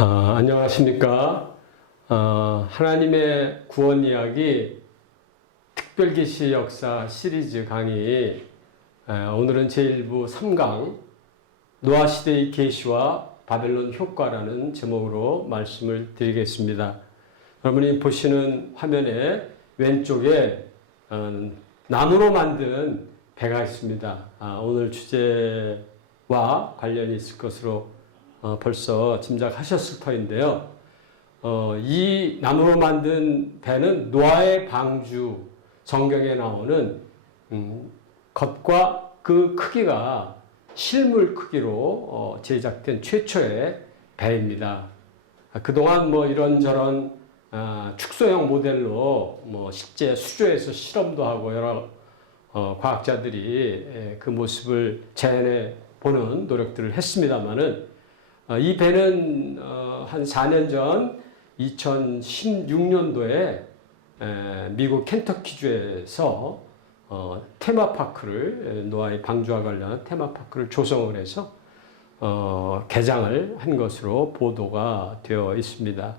안녕하십니까. 하나님의 구원 이야기 특별계시 역사 시리즈 강의, 오늘은 제1부 3강 노아 시대의 계시와 바벨론 효과라는 제목으로 말씀을 드리겠습니다. 여러분이 보시는 화면에 왼쪽에 나무로 만든 배가 있습니다. 오늘 주제와 관련이 있을 것으로 벌써 짐작하셨을 터인데요. 이 나무로 만든 배는 노아의 방주, 성경에 나오는 겉과 그 크기가 실물 크기로 제작된 최초의 배입니다. 그동안 이런저런 축소형 모델로 실제 수조에서 실험도 하고 여러 과학자들이 그 모습을 재현해 보는 노력들을 했습니다만은 이 배는 한 4년 전 2016년도에 미국 켄터키주에서 테마파크를, 노아의 방주와 관련한 테마파크를 조성을 해서 개장을 한 것으로 보도가 되어 있습니다.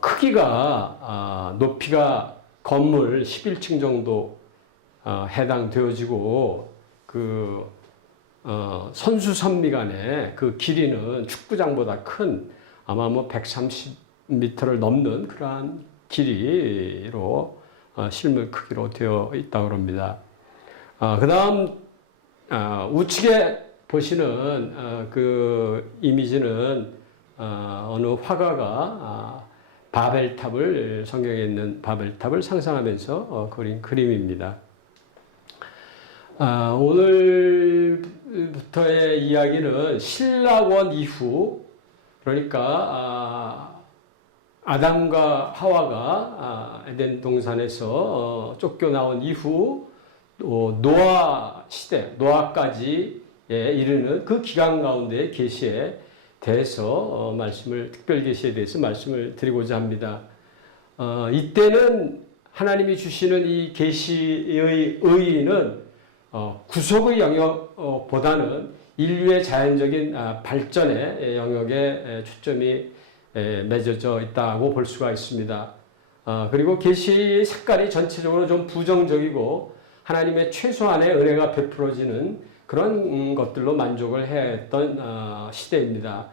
크기가 높이가 건물 11층 정도 해당되어지고 선수 선미간의 그 길이는 축구장보다 큰 아마 130m를 넘는 그러한 길이로 실물 크기로 되어 있다고 합니다. 그 다음 우측에 보시는 그 이미지는 어느 화가가 바벨탑을, 성경에 있는 바벨탑을 상상하면서 그린 그림입니다. 오늘부터의 이야기는 신라원 이후, 그러니까 아담과 하와가 에덴 동산에서 쫓겨나온 이후 노아 시대, 노아까지 이르는 그 기간 가운데의 계시에 대해서 특별 계시에 대해서 말씀을 드리고자 합니다. 이때는 하나님이 주시는 이 계시의 의의는 구속의 영역보다는 인류의 자연적인 발전의 영역에 초점이 맺어져 있다고 볼 수가 있습니다. 그리고 계시의 색깔이 전체적으로 좀 부정적이고 하나님의 최소한의 은혜가 베풀어지는 그런 것들로 만족을 했던 시대입니다.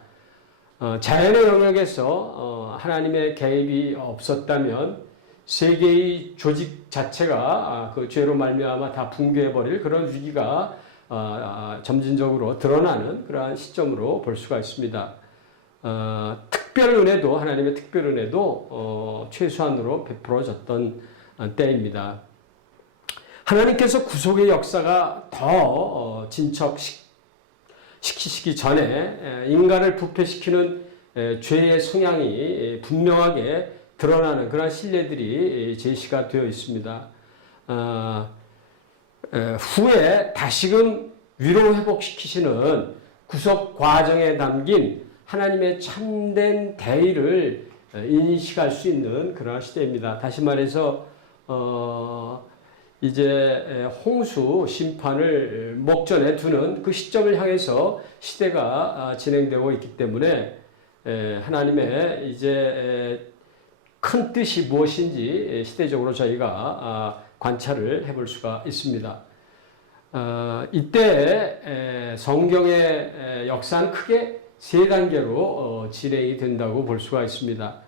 자연의 영역에서 하나님의 개입이 없었다면 세계의 조직 자체가 그 죄로 말미암아 다 붕괴해버릴 그런 위기가 점진적으로 드러나는 그러한 시점으로 볼 수가 있습니다. 특별 은혜도, 하나님의 특별 은혜도 최소한으로 베풀어졌던 때입니다. 하나님께서 구속의 역사가 더 진척시키시기 전에 인간을 부패시키는 죄의 성향이 분명하게 드러나는 그런 신뢰들이 제시가 되어 있습니다. 후에 다시금 위로 회복시키시는 구속 과정에 담긴 하나님의 참된 대의를 인식할 수 있는 그런 시대입니다. 다시 말해서 이제 홍수 심판을 목전에 두는 그 시점을 향해서 시대가 진행되고 있기 때문에 하나님의 이제 큰 뜻이 무엇인지 시대적으로 저희가 관찰을 해볼 수가 있습니다. 이때 성경의 역사는 크게 세 단계로 진행이 된다고 볼 수가 있습니다.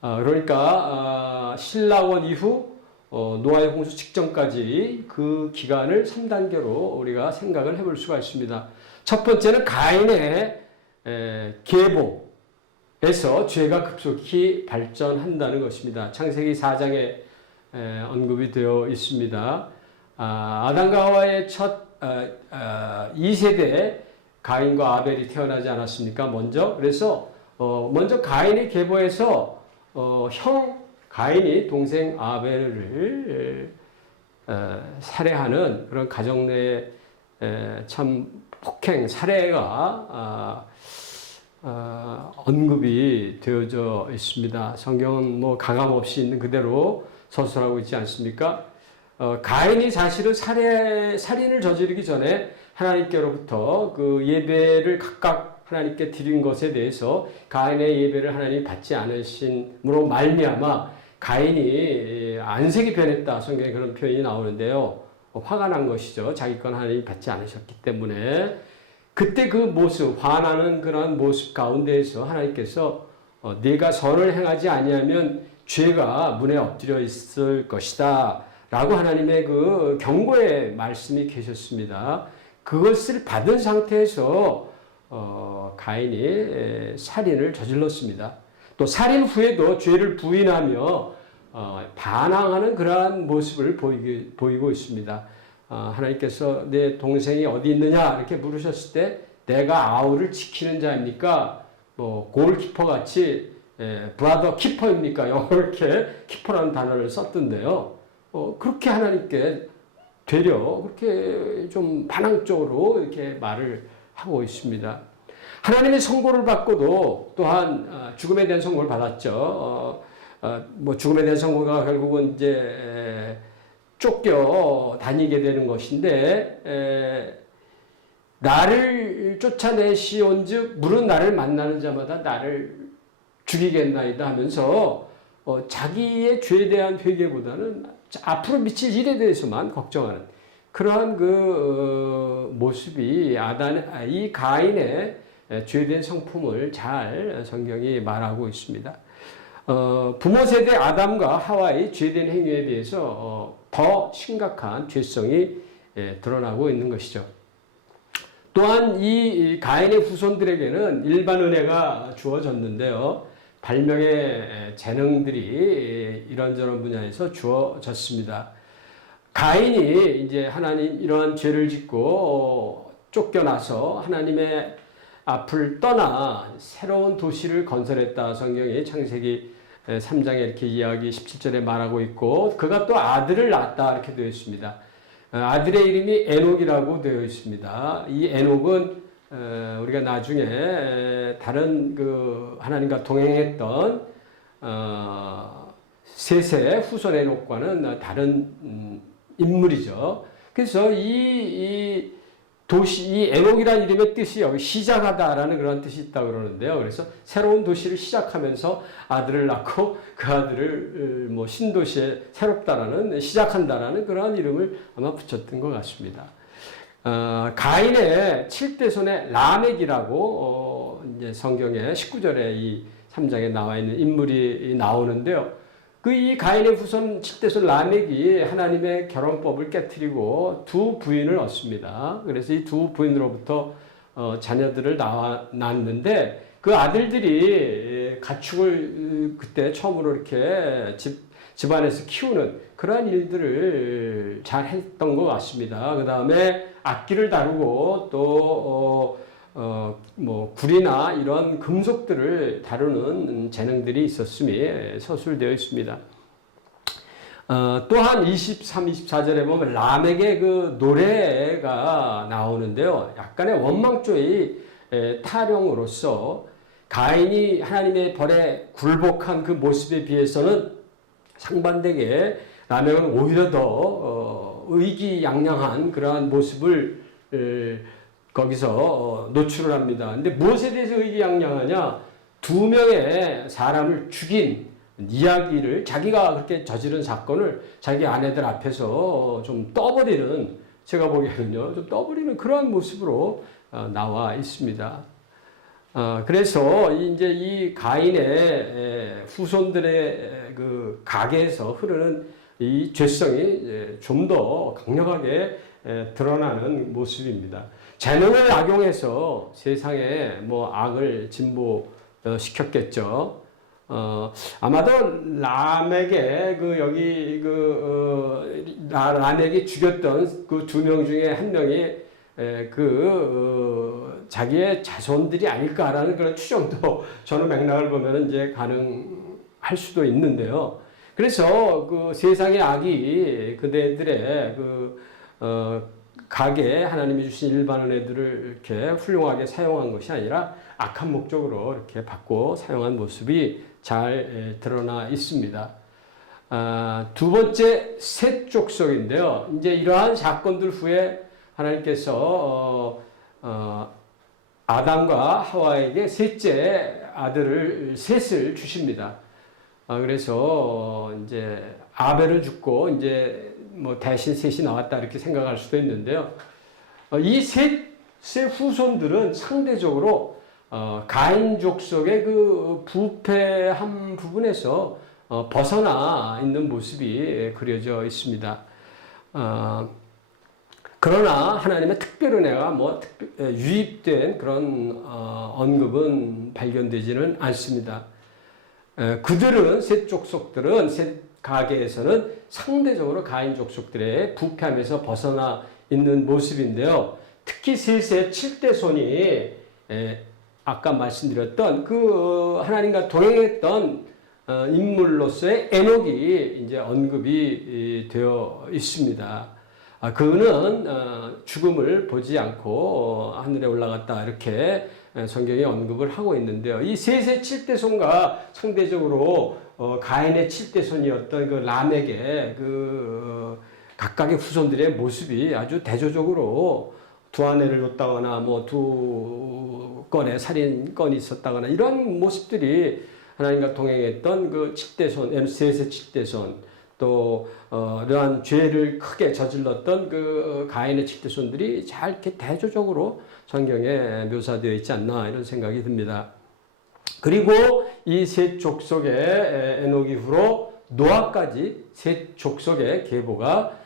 그러니까 신라원 이후 노아의 홍수 직전까지 그 기간을 3단계로 우리가 생각을 해볼 수가 있습니다. 첫 번째는 가인의 계보 에서 죄가 급속히 발전한다는 것입니다. 창세기 4장에 언급이 되어 있습니다. 아담과 하와의 첫 2세대 가인과 아벨이 태어나지 않았습니까? 그래서 먼저 가인이 계보해서 형 가인이 동생 아벨을 살해하는 그런 가정 내의 참 폭행, 살해가 언급이 되어져 있습니다. 성경은 가감없이 있는 그대로 서술하고 있지 않습니까? 가인이 사실은 살인을 저지르기 전에 하나님께로부터 그 예배를 각각 하나님께 드린 것에 대해서 가인의 예배를 하나님이 받지 않으심으로 말미암아 가인이 안색이 변했다. 성경에 그런 표현이 나오는데요. 화가 난 것이죠. 자기 건 하나님이 받지 않으셨기 때문에. 그때 그 모습, 화나는 그런 모습 가운데에서 하나님께서 네가 선을 행하지 아니하면 죄가 문에 엎드려 있을 것이다. 라고 하나님의 그 경고의 말씀이 계셨습니다. 그것을 받은 상태에서 가인이 살인을 저질렀습니다. 또 살인 후에도 죄를 부인하며 반항하는 그러한 모습을 보이고 있습니다. 하나님께서 내 동생이 어디 있느냐 이렇게 물으셨을 때 내가 아우를 지키는 자입니까? 뭐 골키퍼 같이 브라더 키퍼입니까? 영어로 이렇게 키퍼라는 단어를 썼던데요. 그렇게 하나님께 되려 그렇게 좀 반항적으로 이렇게 말을 하고 있습니다. 하나님의 선고를 받고도 또한 죽음에 대한 선고를 받았죠. 뭐 죽음에 대한 선고가 결국은 이제 쫓겨 다니게 되는 것인데 나를 쫓아내시온즉 물은 나를 만나는 자마다 나를 죽이겠나이다 하면서 자기의 죄에 대한 회개보다는 앞으로 미칠 일에 대해서만 걱정하는 그러한 그 모습이 이 가인의 죄된 성품을 잘 성경이 말하고 있습니다. 부모 세대 아담과 하와의 죄된 행위에 비해서 더 심각한 죄성이 드러나고 있는 것이죠. 또한 이 가인의 후손들에게는 일반 은혜가 주어졌는데요. 발명의 재능들이 이런저런 분야에서 주어졌습니다. 가인이 이제 하나님 이러한 죄를 짓고 쫓겨나서 하나님의 앞을 떠나 새로운 도시를 건설했다. 성경이 창세기 3장에 이렇게 이야기 17절에 말하고 있고 그가 또 아들을 낳았다 이렇게 되어 있습니다. 아들의 이름이 에녹이라고 되어 있습니다. 이 에녹은 우리가 나중에 다른 그 하나님과 동행했던 셋의 후손 에녹과는 다른 인물이죠. 그래서 이 도시, 이 에녹이라는 이름의 뜻이 여기 시작하다라는 그런 뜻이 있다고 그러는데요. 그래서 새로운 도시를 시작하면서 아들을 낳고 그 아들을 뭐 신도시에 새롭다라는, 시작한다라는 그러한 이름을 아마 붙였던 것 같습니다. 가인의 7대손의 라멕이라고 이제 성경의 19절에 이 3장에 나와 있는 인물이 나오는데요. 이 가인의 후손 7대손 라멕이 하나님의 결혼법을 깨트리고 두 부인을 얻습니다. 그래서 이 두 부인으로부터 자녀들을 낳았는데 그 아들들이 가축을 그때 처음으로 이렇게 집안에서 키우는 그러한 일들을 잘 했던 것 같습니다. 그 다음에 악기를 다루고 또 뭐 굴이나 이런 금속들을 다루는 재능들이 있었음이 서술되어 있습니다. 또한 23, 24절에 보면 라멕의 그 노래가 나오는데요. 약간의 원망조의 타령으로서 가인이 하나님의 벌에 굴복한 그 모습에 비해서는 상반되게 라멕은 오히려 더 의기양양한 그러한 모습을 거기서 노출을 합니다. 근데 무엇에 대해서 의기양양하냐? 두 명의 사람을 죽인 이야기를 자기가 그렇게 저지른 사건을 자기 아내들 앞에서 좀 떠버리는, 제가 보기에는요, 좀 떠버리는 그러한 모습으로 나와 있습니다. 그래서 이제 이 가인의 후손들의 그 가계에서 흐르는 이 죄성이 좀 더 강력하게 드러나는 모습입니다. 재능을 악용해서 세상에 뭐 악을 진보시켰겠죠. 아마도 라멕의 라멕이 죽였던 그 두 명 중에 한 명이 자기의 자손들이 아닐까라는 그런 추정도 저는 맥락을 보면 이제 가능할 수도 있는데요. 그래서 그 세상의 악이 그대들의 가게 하나님이 주신 일반 은혜들을 이렇게 훌륭하게 사용한 것이 아니라 악한 목적으로 이렇게 받고 사용한 모습이 잘 드러나 있습니다. 두 번째 셋 족속인데요. 이제 이러한 사건들 후에 하나님께서 아담과 하와에게 셋째 아들을 셋을 주십니다. 그래서 이제 아벨을 죽고 이제 뭐 대신 셋이 나왔다 이렇게 생각할 수도 있는데요. 이 셋의 후손들은 상대적으로 가인 족속의 그 부패한 부분에서 벗어나 있는 모습이 그려져 있습니다. 그러나 하나님의 특별한 은혜가 유입된 그런 언급은 발견되지는 않습니다. 그들은 셋 족속들은 셋 가계에서는 상대적으로 가인 족속들의 부패함에서 벗어나 있는 모습인데요. 특히 셋의 7대 손이 아까 말씀드렸던 그 하나님과 동행했던 인물로서의 에녹이 이제 언급이 되어 있습니다. 그는 죽음을 보지 않고 하늘에 올라갔다 이렇게 성경이 언급을 하고 있는데요. 이 셋의 7대 손과 상대적으로 가인의 7대 손이었던 그 람에게 그 각각의 후손들의 모습이 아주 대조적으로 두 아내를 놓다거나 뭐 두 건의 살인건이 있었다거나 이런 모습들이 하나님과 동행했던 그 7대 손, 셋의 7대 손, 또 이러한 죄를 크게 저질렀던 그 가인의 7대 손들이 잘 이렇게 대조적으로 성경에 묘사되어 있지 않나 이런 생각이 듭니다. 그리고 이 셋 족속의 에녹 이후로 노아까지 셋 족속의 계보가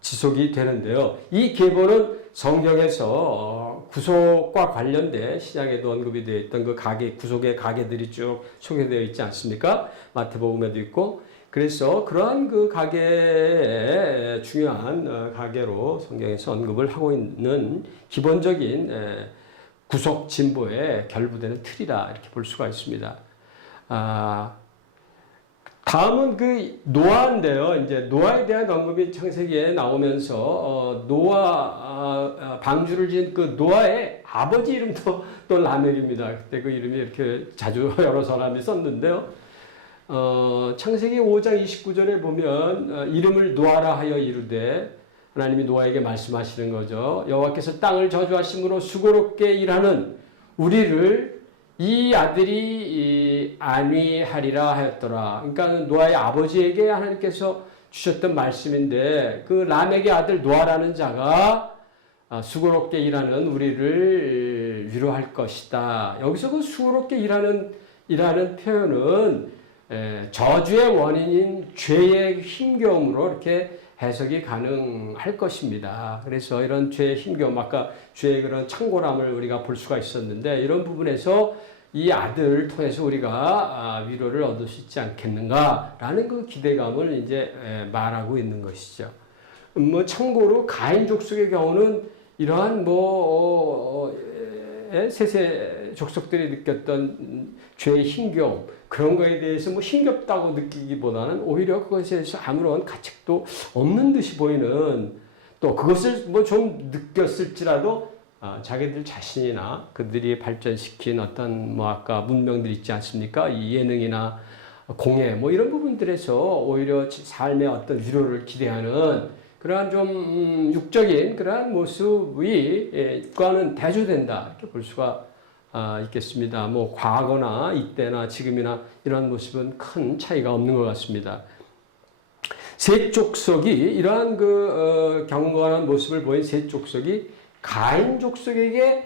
지속이 되는데요. 이 계보는 성경에서 구속과 관련된 시장에도 언급이 되어 있던 그 가계, 구속의 가계들이 쭉 소개되어 있지 않습니까? 마태복음에도 있고. 그래서 그러한 그 가계의 중요한 가계로 성경에서 언급을 하고 있는 기본적인 구속 진보의 결부되는 틀이라 이렇게 볼 수가 있습니다. 다음은 그 노아인데요. 이제 노아에 대한 언급이 창세기에 나오면서 노아 방주를 지은 그 노아의 아버지 이름도 또 라멕입니다. 그때 그 이름이 이렇게 자주 여러 사람이 썼는데요. 창세기 5장 29절에 보면 이름을 노아라 하여 이르되 하나님이 노아에게 말씀하시는 거죠. 여호와께서 땅을 저주하심으로 수고롭게 일하는 우리를 이 아들이 안위하리라 하였더라. 그러니까 노아의 아버지에게 하나님께서 주셨던 말씀인데 그 람에게 아들 노아라는 자가 수고롭게 일하는 우리를 위로할 것이다. 여기서 그 수고롭게 일하는 표현은 저주의 원인인 죄의 힘겨움으로 이렇게 해석이 가능할 것입니다. 그래서 이런 죄의 힘겨움, 아까 죄의 그런 창고람을 우리가 볼 수가 있었는데 이런 부분에서 이 아들을 통해서 우리가 위로를 얻을 수 있지 않겠는가라는 그 기대감을 이제 말하고 있는 것이죠. 참고로 가인 족속의 경우는 이러한 셋의 족속들이 느꼈던 죄의 힘겨움 그런 거에 대해서 힘겹다고 느끼기보다는 오히려 그것에 대해서 아무런 가책도 없는 듯이 보이는 또 그것을 좀 느꼈을지라도 자기들 자신이나 그들이 발전시킨 어떤 아까 문명들 있지 않습니까? 이 예능이나 공예 이런 부분들에서 오히려 삶의 어떤 위로를 기대하는 그러한 좀 육적인 그러한 모습이 과는 대조된다 이렇게 볼 수가 있겠습니다. 과거나 이때나 지금이나 이런 모습은 큰 차이가 없는 것 같습니다. 셋 족속이 이러한 그 경건한 모습을 보인 셋 족속이 가인 족속에게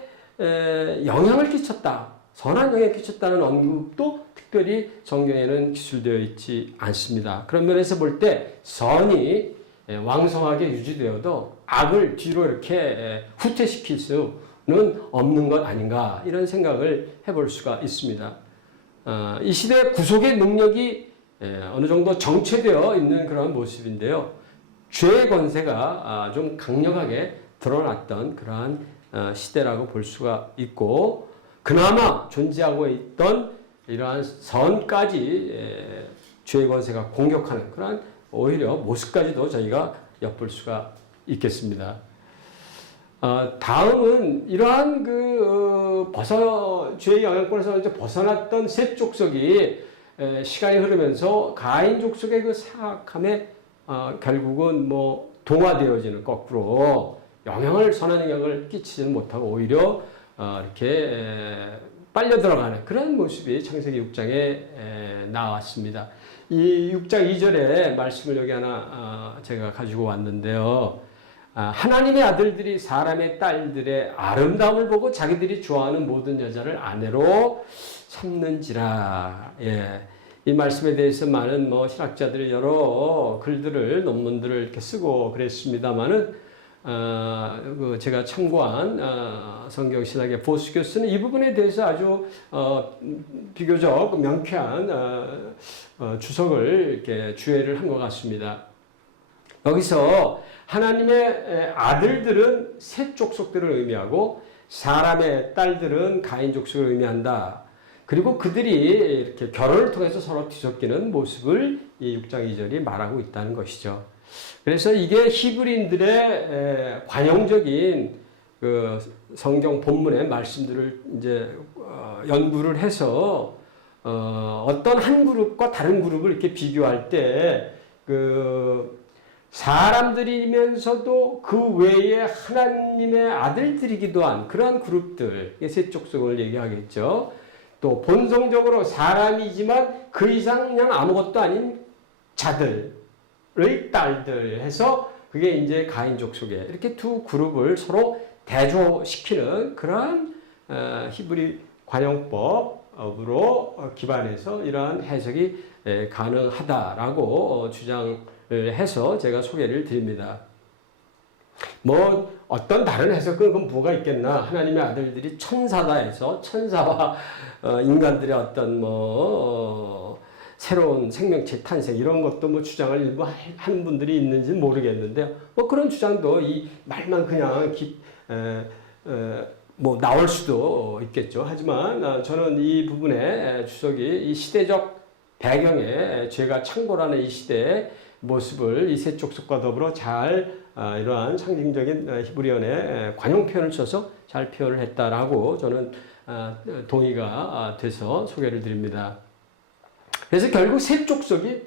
영향을 끼쳤다. 선한 영향을 끼쳤다는 언급도 특별히 성경에는 기술되어 있지 않습니다. 그런 면에서 볼 때 선이 왕성하게 유지되어도 악을 뒤로 이렇게 후퇴시킬 수는 없는 것 아닌가 이런 생각을 해볼 수가 있습니다. 이 시대 구속의 능력이 어느 정도 정체되어 있는 그런 모습인데요. 죄의 권세가 좀 강력하게 드러났던 그러한 시대라고 볼 수가 있고 그나마 존재하고 있던 이러한 선까지 죄의 권세가 공격하는 그러한 오히려 모습까지도 저희가 엿볼 수가 있겠습니다. 다음은 이러한 죄의 영향권에서 이제 벗어났던 셋 족속이 시간이 흐르면서 가인 족속의 그 사악함에 결국은 동화되어지는 거꾸로 선한 영향을 끼치지는 못하고 오히려 이렇게 빨려 들어가는 그런 모습이 창세기 6장에 나왔습니다. 이 6장 2절에 말씀을 여기 하나 제가 가지고 왔는데요. 하나님의 아들들이 사람의 딸들의 아름다움을 보고 자기들이 좋아하는 모든 여자를 아내로 삼는지라. 예. 이 말씀에 대해서 많은 신학자들이 여러 글들을 논문들을 이렇게 쓰고 그랬습니다만은 제가 참고한 성경신학의 보수교수는 이 부분에 대해서 아주 비교적 명쾌한 주석을 이렇게 주해를 한 것 같습니다. 여기서 하나님의 아들들은 셋 족속들을 의미하고 사람의 딸들은 가인 족속을 의미한다. 그리고 그들이 이렇게 결혼을 통해서 서로 뒤섞이는 모습을 이 6장 2절이 말하고 있다는 것이죠. 그래서 이게 히브리인들의 관용적인 그 성경 본문의 말씀들을 이제 연구를 해서 어떤 한 그룹과 다른 그룹을 이렇게 비교할 때 그 사람들이면서도 그 외에 하나님의 아들들이기도 한 그러한 그룹들, 세 족속을 얘기하겠죠. 또 본성적으로 사람이지만 그 이상 그냥 아무것도 아닌 자들의 딸들 해서 그게 이제 가인 족속에 이렇게 두 그룹을 서로 대조시키는 그러한 히브리 관용법으로 기반해서 이러한 해석이 가능하다라고 주장을 해서 제가 소개를 드립니다. 어떤 다른 해석은 그건 뭐가 있겠나. 하나님의 아들들이 천사다 해서 천사와 인간들의 어떤 새로운 생명체 탄생 이런 것도 주장을 일부 하는 분들이 있는지는 모르겠는데요. 그런 주장도 이 말만 그냥 나올 수도 있겠죠. 하지만 저는 이 부분의 주석이 이 시대적 배경에 죄가 창궐하는 이 시대의 모습을 이 세 족속과 더불어 잘 이러한 상징적인 히브리어의 관용 표현을 써서 잘 표현을 했다라고 저는 동의가 돼서 소개를 드립니다. 그래서 결국 세 족속이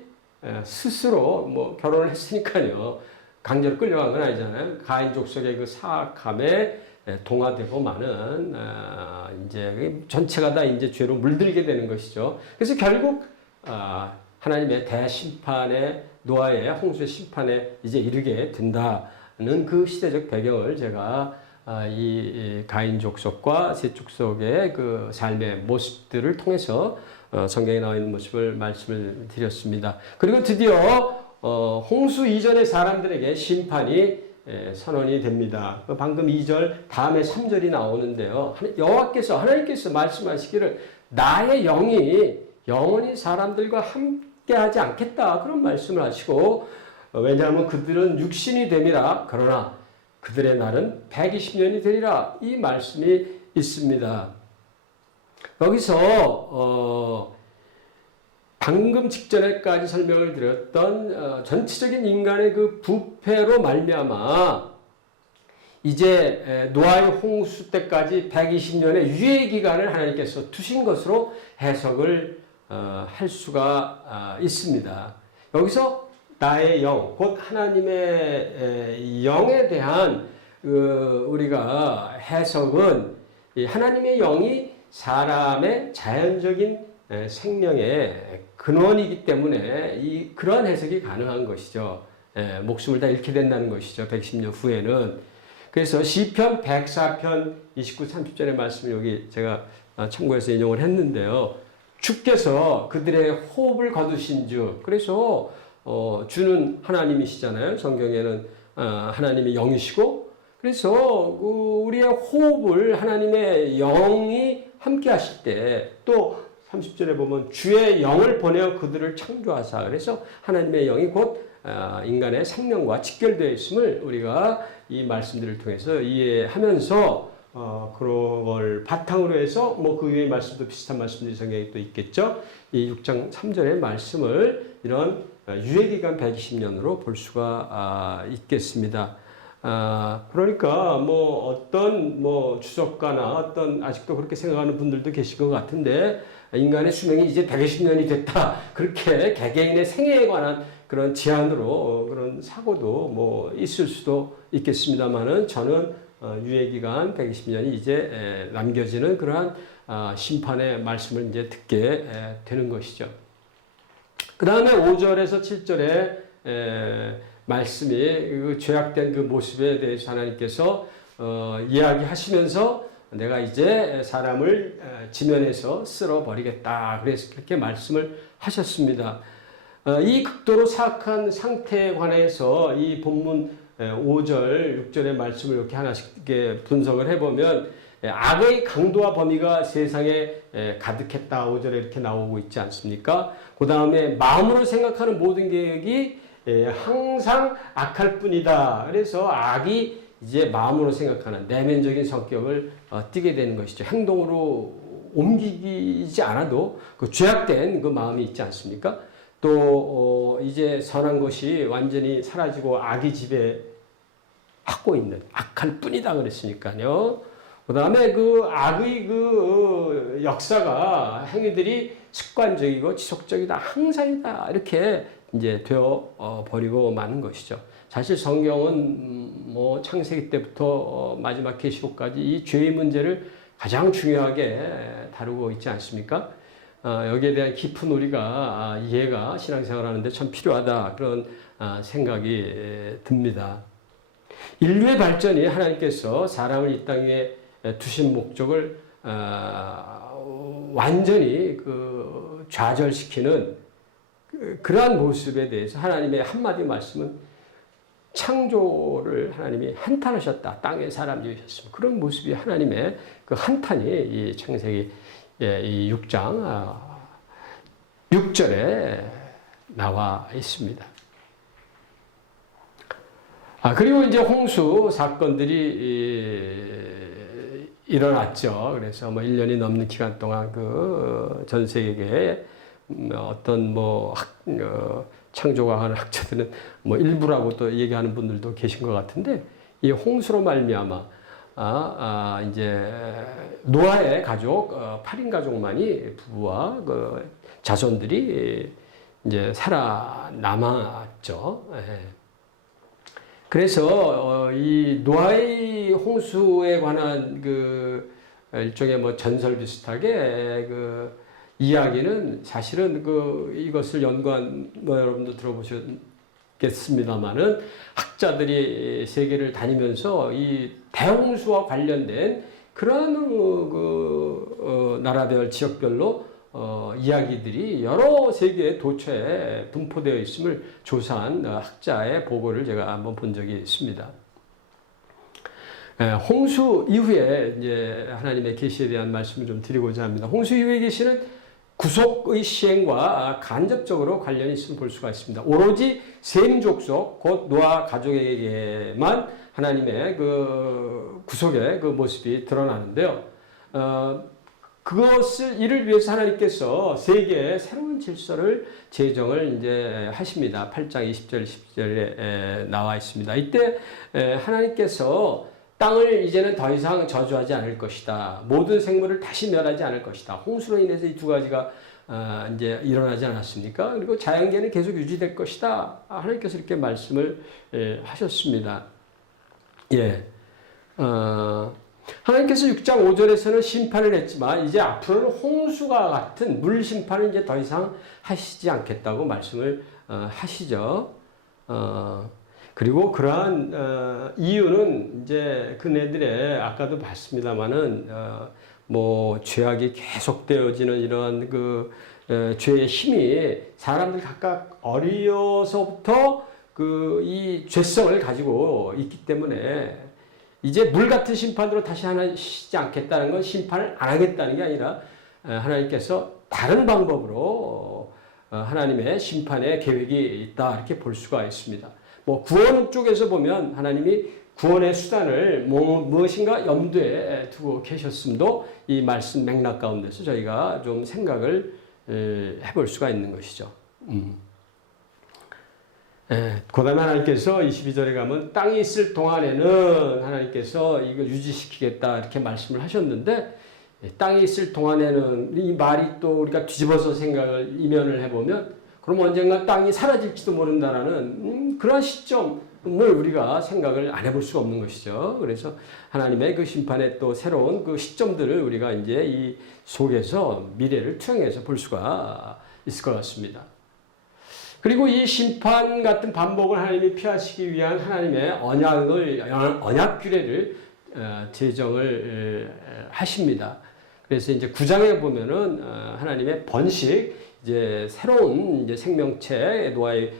스스로 결혼을 했으니까요. 강제로 끌려간 건 아니잖아요. 가인 족속의 그 사악함에 동화되고 많은 이제 전체가 다 이제 죄로 물들게 되는 것이죠. 그래서 결국 하나님의 대심판에 노아의 홍수의 심판에 이제 이르게 된다는 그 시대적 배경을 제가 이 가인 족속과 셋 족속의 그 삶의 모습들을 통해서 성경에 나와 있는 모습을 말씀을 드렸습니다. 그리고 드디어 홍수 이전의 사람들에게 심판이 선언이 됩니다. 방금 2절 다음에 3절이 나오는데요. 하나님께서 말씀하시기를 나의 영이 영원히 사람들과 함께하지 않겠다 그런 말씀을 하시고 왜냐하면 그들은 육신이 됨이라 그러나 그들의 날은 120년이 되리라 이 말씀이 있습니다. 여기서 방금 직전에까지 설명을 드렸던 전체적인 인간의 그 부패로 말미암아 이제 노아의 홍수 때까지 120년의 유예 기간을 하나님께서 두신 것으로 해석을 할 수가 있습니다. 여기서 나의 영, 곧 하나님의 영에 대한 우리가 해석은 하나님의 영이 사람의 자연적인 생명의 근원이기 때문에 그러한 해석이 가능한 것이죠. 목숨을 다 잃게 된다는 것이죠. 110년 후에는. 그래서 시편 104편 29, 30절의 말씀을 여기 제가 참고해서 인용을 했는데요. 주께서 그들의 호흡을 거두신 주. 그래서 주는 하나님이시잖아요. 성경에는 하나님의 영이시고 그래서 우리의 호흡을 하나님의 영이 함께 하실 때 또 30절에 보면 주의 영을 보내어 그들을 창조하사 그래서 하나님의 영이 곧 인간의 생명과 직결되어 있음을 우리가 이 말씀들을 통해서 이해하면서 그걸 바탕으로 해서 그 위의 말씀도 비슷한 말씀들이 성경에 또 있겠죠. 이 6장 3절의 말씀을 이런 유예기간 120년으로 볼 수가 있겠습니다. 그러니까 어떤 주석가나 어떤 아직도 그렇게 생각하는 분들도 계실 것 같은데 인간의 수명이 이제 120년이 됐다. 그렇게 개개인의 생애에 관한 그런 제안으로 그런 사고도 있을 수도 있겠습니다만은 저는 유예기간 120년이 이제 남겨지는 그러한 심판의 말씀을 이제 듣게 되는 것이죠. 그 다음에 5절에서 7절에 말씀이 그 죄악된 그 모습에 대해서 하나님께서 이야기하시면서 내가 이제 사람을 지면에서 쓸어버리겠다. 그래서 그렇게 말씀을 하셨습니다. 이 극도로 사악한 상태에 관해서 이 본문 5절, 6절의 말씀을 이렇게 하나씩 분석을 해보면 악의 강도와 범위가 세상에 가득했다. 5절에 이렇게 나오고 있지 않습니까? 그 다음에 마음으로 생각하는 모든 계획이 항상 악할 뿐이다. 그래서 악이 이제 마음으로 생각하는 내면적인 성격을 띠게 되는 것이죠. 행동으로 옮기지 않아도 그 죄악된 그 마음이 있지 않습니까? 또 이제 선한 것이 완전히 사라지고 악이 지배하고 있는 악할 뿐이다 그랬으니까요. 그 다음에 그 악의 그 역사가 행위들이 습관적이고 지속적이다, 항상이다 이렇게 이제 되어 버리고 마는 것이죠. 사실 성경은 뭐 창세기 때부터 마지막 계시록까지 이 죄의 문제를 가장 중요하게 다루고 있지 않습니까? 여기에 대한 깊은 우리가 이해가 신앙생활하는데 참 필요하다 그런 생각이 듭니다. 인류의 발전이 하나님께서 사람을 이 땅에 두신 목적을 완전히 그 좌절시키는 그러한 모습에 대해서 하나님의 한마디 말씀은 창조를 하나님이 한탄하셨다. 땅에 사람 지으셨습니다. 그런 모습이 하나님의 그 한탄이 이 창세기 이 6장 6절에 나와 있습니다. 그리고 이제 홍수 사건들이 일어났죠. 그래서 뭐 1년이 넘는 기간 동안 그 전 세계에 어떤 뭐 창조과학하는 학자들은 뭐 일부라고 또 얘기하는 분들도 계신 것 같은데 이 홍수로 말미암아 이제 노아의 가족 8인 가족만이 부부와 그 자손들이 이제 살아남았죠. 그래서 이 노아의 홍수에 관한 그 일종의 뭐 전설 비슷하게 그 이야기는 사실은 그 이것을 연구한 뭐 여러분도 들어보셨겠습니다만은 학자들이 세계를 다니면서 이 대홍수와 관련된 그런 나라별 지역별로 이야기들이 여러 세계의 도처에 분포되어 있음을 조사한 학자의 보고를 제가 한번 본 적이 있습니다. 홍수 이후에 이제 하나님의 계시에 대한 말씀을 좀 드리고자 합니다. 홍수 이후의 계시는 구속의 시행과 간접적으로 관련이 있음을 볼 수가 있습니다. 오로지 셈 족속, 곧 노아 가족에게만 하나님의 그 구속의 그 모습이 드러나는데요. 이를 위해서 하나님께서 세계의 새로운 질서를 제정을 이제 하십니다. 8장 20절, 10절에 나와 있습니다. 이때 하나님께서 땅을 이제는 더 이상 저주하지 않을 것이다. 모든 생물을 다시 멸하지 않을 것이다. 홍수로 인해서 이 두 가지가 이제 일어나지 않았습니까? 그리고 자연계는 계속 유지될 것이다. 하나님께서 이렇게 말씀을 하셨습니다. 예. 하나님께서 6장 5절에서는 심판을 했지만 이제 앞으로는 홍수가 같은 물 심판을 이제 더 이상 하시지 않겠다고 말씀을 하시죠. 그리고 그러한 이유는 이제 그네들의 아까도 봤습니다만은 뭐 죄악이 계속되어지는 이런 그 죄의 힘이 사람들 각각 어려서부터 그 이 죄성을 가지고 있기 때문에 이제 물 같은 심판으로 다시 하시지 않겠다는 건 심판을 안 하겠다는 게 아니라 하나님께서 다른 방법으로 하나님의 심판의 계획이 있다 이렇게 볼 수가 있습니다. 뭐 구원 쪽에서 보면 하나님이 구원의 수단을 무엇인가 염두에 두고 계셨음도 이 말씀 맥락 가운데서 저희가 좀 생각을 해볼 수가 있는 것이죠. 그 다음에 하나님께서 22절에 가면 땅이 있을 동안에는 하나님께서 이걸 유지시키겠다 이렇게 말씀을 하셨는데 땅이 있을 동안에는 이 말이 또 우리가 뒤집어서 생각을 이면을 해보면 그럼 언젠가 땅이 사라질지도 모른다라는 그런 시점 우리가 생각을 안 해볼 수가 없는 것이죠. 그래서 하나님의 그 심판의 또 새로운 그 시점들을 우리가 이제 이 속에서 미래를 투영해서 볼 수가 있을 것 같습니다. 그리고 이 심판 같은 반복을 하나님이 피하시기 위한 하나님의 언약 규례를 제정을 하십니다. 그래서 이제 9장에 보면은 하나님의 번식, 이제 새로운 이제 생명체 노아의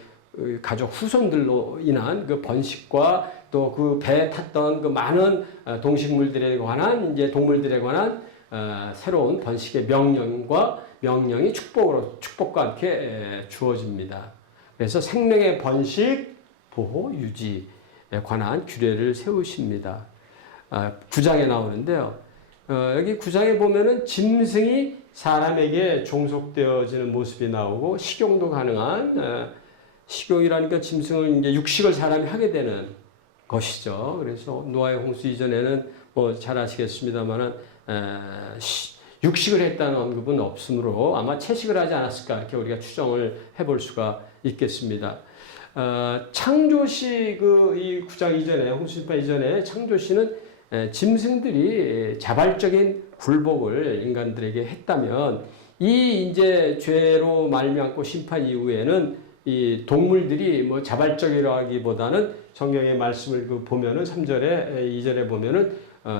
가족 후손들로 인한 그 번식과 또 그 배에 탔던 그 많은 동식물들에 관한 이제 동물들에 관한 새로운 번식의 명령이 축복과 함께 주어집니다. 그래서 생명의 번식, 보호, 유지에 관한 규례를 세우십니다. 9장에 나오는데요. 여기 9장에 보면은 짐승이 사람에게 종속되어지는 모습이 나오고 식용도 가능한 식용이라니까 짐승을 이제 육식을 사람이 하게 되는 것이죠. 그래서 노아의 홍수 이전에는 뭐 잘 아시겠습니다만은 육식을 했다는 언급은 없으므로 아마 채식을 하지 않았을까 이렇게 우리가 추정을 해볼 수가 있겠습니다. 창조시 이 9장 이전에 홍수심판 이전에 창조시는 짐승들이 자발적인 굴복을 인간들에게 했다면 이 이제 죄로 말미암고 심판 이후에는 이 동물들이 뭐 자발적이라기보다는 성경의 말씀을 보면은 3절에 2절에 보면은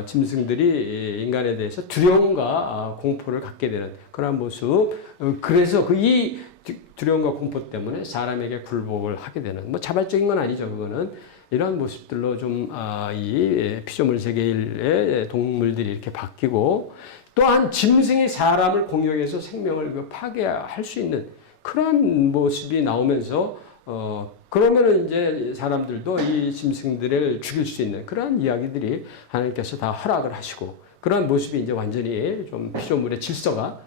짐승들이 인간에 대해서 두려움과 공포를 갖게 되는 그런 모습. 그래서 이 두려움과 공포 때문에 사람에게 굴복을 하게 되는 뭐 자발적인 건 아니죠. 그거는 이런 모습들로 좀 이 피조물 세계의 동물들이 이렇게 바뀌고 또한 짐승이 사람을 공격해서 생명을 파괴할 수 있는 그런 모습이 나오면서 그러면은 이제 사람들도 이 짐승들을 죽일 수 있는 그런 이야기들이 하나님께서 다 허락을 하시고 그런 모습이 이제 완전히 좀 피조물의 질서가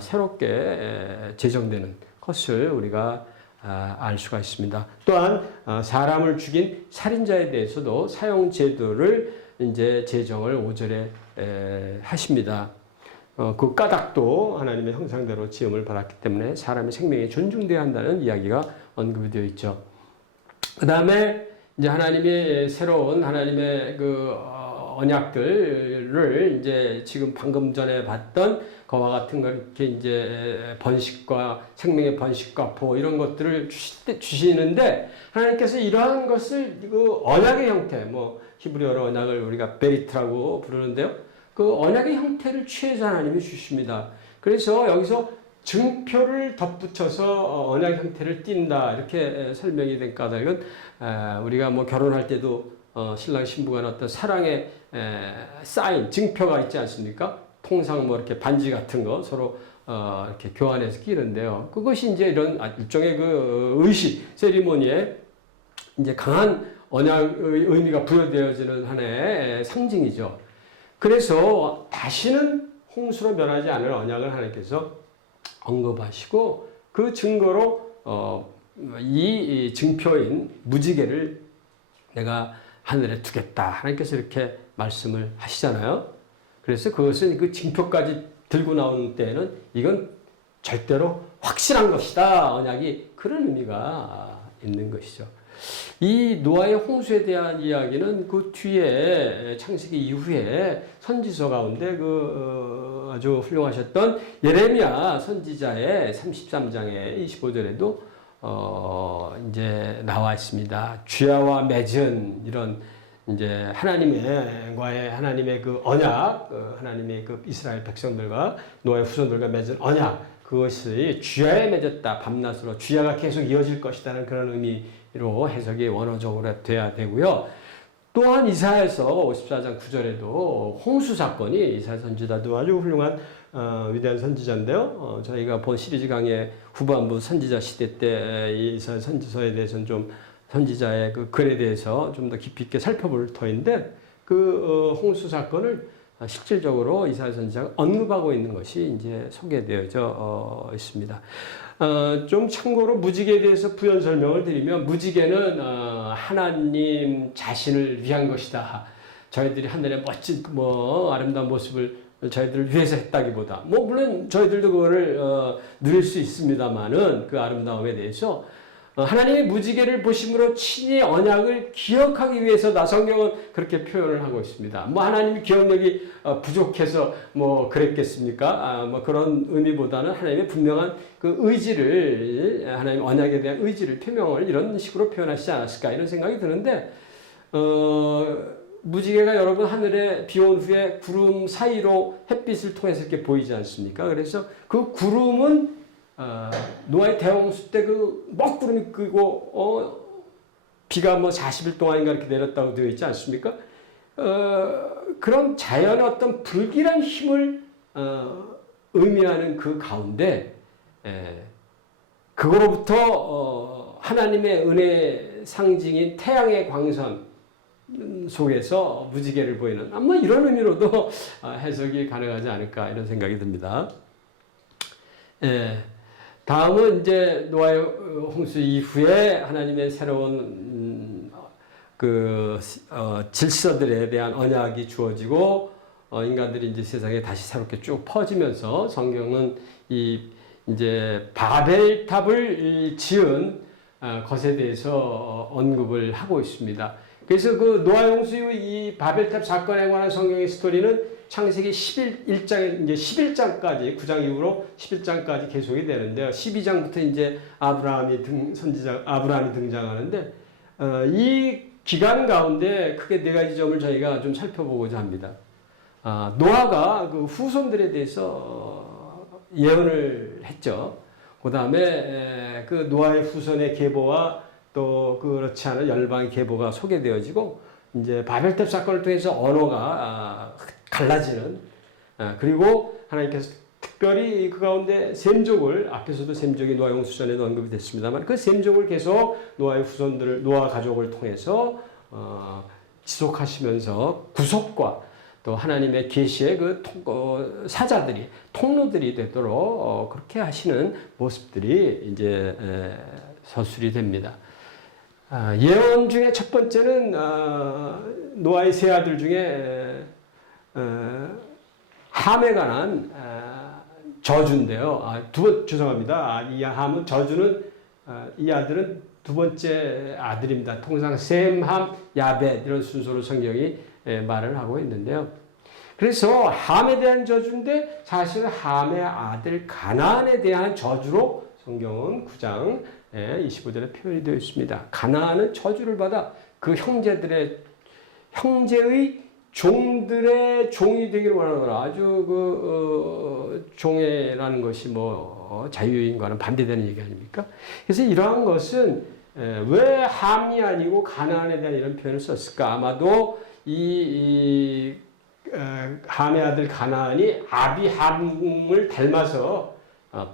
새롭게 제정되는 것을 우리가 알 수가 있습니다. 또한 사람을 죽인 살인자에 대해서도 사형 제도를 이제 제정을 5절에 하십니다. 그 까닭도 하나님의 형상대로 지음을 받았기 때문에 사람의 생명이 존중되어야 한다는 이야기가 언급이 되어 있죠. 그 다음에 이제 하나님의 새로운 하나님의 그 언약들을 이제 지금 방금 전에 봤던 그와 같은 걸 이렇게 이제 번식과 생명의 번식과 보호 이런 것들을 주시는데 하나님께서 이러한 것을 그 언약의 형태, 뭐 히브리어로 언약을 우리가 베리트라고 부르는데요. 그 언약의 형태를 취해서 하나님이 주십니다. 그래서 여기서 증표를 덧붙여서 언약 형태를 띈다 이렇게 설명이 된 까닭은 우리가 뭐 결혼할 때도 신랑 신부가 어떤 사랑의 사인 증표가 있지 않습니까? 통상 뭐 이렇게 반지 같은 거 서로 이렇게 교환해서 끼는데요. 그것이 이제 이런 일종의 그 의식 세리머니에 이제 강한 언약의 의미가 부여되어지는 하나의 상징이죠. 그래서 다시는 홍수로 변하지 않을 언약을 하나님께서 언급하시고 그 증거로 이 증표인 무지개를 내가 하늘에 두겠다. 하나님께서 이렇게 말씀을 하시잖아요. 그래서 그것은 그 징표까지 들고 나오는 때에는 이건 절대로 확실한 것이다. 언약이 그런 의미가 있는 것이죠. 이 노아의 홍수에 대한 이야기는 그 뒤에 창세기 이후에 선지서 가운데 아주 훌륭하셨던 예레미야 선지자의 33장의 25절에도 이제 나와 있습니다. 쥐야와 맺은 이런 이제 하나님의 그 언약, 하나님의 그 이스라엘 백성들과 노아의 후손들과 맺은 언약, 그것이 쥐야에 맺었다. 밤낮으로 쥐야가 계속 이어질 것이라는 그런 의미로 해석이 원어적으로 돼야 되고요. 또한 이사야서 54장 9절에도 홍수 사건이 이사야 선지자도 아주 훌륭한 위대한 선지자인데요. 저희가 본 시리즈 강의 후반부 선지자 시대 때 이사야 선지서에 대해서는 좀 선지자의 그 글에 대해서 좀 더 깊이 있게 살펴볼 터인데 그 홍수 사건을 실질적으로 이사야 선지자가 언급하고 있는 것이 이제 소개되어져 있습니다. 좀 참고로 무지개에 대해서 부연 설명을 드리면 무지개는 하나님 자신을 위한 것이다. 저희들이 하늘의 멋진 아름다운 모습을 저희들을 위해서 했다기보다 물론 저희들도 그거를 누릴 수 있습니다만은 그 아름다움에 대해서 하나님의 무지개를 보심으로 친히 언약을 기억하기 위해서 성경은 그렇게 표현을 하고 있습니다. 뭐 하나님의 기억력이 부족해서 뭐 그랬겠습니까? 뭐 그런 의미보다는 하나님의 분명한 그 의지를, 하나님 언약에 대한 의지를 표명을 이런 식으로 표현하시지 않았을까 이런 생각이 드는데, 무지개가 여러분 하늘에 비 온 후에 구름 사이로 햇빛을 통해서 이렇게 보이지 않습니까? 그래서 그 구름은 노아의 대홍수 때 그 먹구름이 끄고 비가 뭐 40일 동안인가 이렇게 내렸다고 되어 있지 않습니까? 그런 자연의 어떤 불길한 힘을 의미하는 그 가운데 그거로부터 하나님의 은혜 상징인 태양의 광선 속에서 무지개를 보이는 뭐 이런 의미로도 해석이 가능하지 않을까 이런 생각이 듭니다. 다음은 이제 노아의 홍수 이후에 하나님의 새로운 질서들에 대한 언약이 주어지고 인간들이 이제 세상에 다시 새롭게 쭉 퍼지면서 성경은 이제 바벨탑을 지은 것에 대해서 언급을 하고 있습니다. 그래서 그 노아의 홍수 이후 이 바벨탑 사건에 관한 성경의 스토리는 창세기 11장에 이제 11장까지 9장 이후로 11장까지 계속이 되는데요. 12장부터 이제 아브라함이 등장하는데 이 기간 가운데 크게 네 가지 점을 저희가 좀 살펴보고자 합니다. 노아가 그 후손들에 대해서 예언을 했죠. 그 다음에 그 노아의 후손의 계보와 또 그렇지 않은 열방의 계보가 소개되어지고 이제 바벨탑 사건을 통해서 언어가 갈라지는 그리고 하나님께서 특별히 그 가운데 셈족을 앞에서도 셈족이 노아의 홍수 전에도 언급이 됐습니다만 그 셈족을 계속 노아의 후손들을 노아 가족을 통해서 지속하시면서 구속과 또 하나님의 계시의 그 사자들이 통로들이 되도록 그렇게 하시는 모습들이 이제 서술이 됩니다. 예언 중에 첫 번째는 노아의 세 아들 중에 함에 관한 저주인데요. 죄송합니다. 이 함은 저주는 이 아들은 두 번째 아들입니다. 통상 셈, 함, 야벳 이런 순서로 성경이 말을 하고 있는데요. 그래서 함에 대한 저주인데 사실 함의 아들 가나안에 대한 저주로 성경은 9장 25절에 표현이 되어 있습니다. 가나안은 저주를 받아 그 형제의 종들의 종이 되기를 원하노라. 아주 종애라는 것이 뭐 자유인과는 반대되는 얘기 아닙니까? 그래서 이러한 것은 왜 함이 아니고 가나안에 대한 이런 표현을 썼을까? 아마도 함의 아들 가나안이 아비함을 닮아서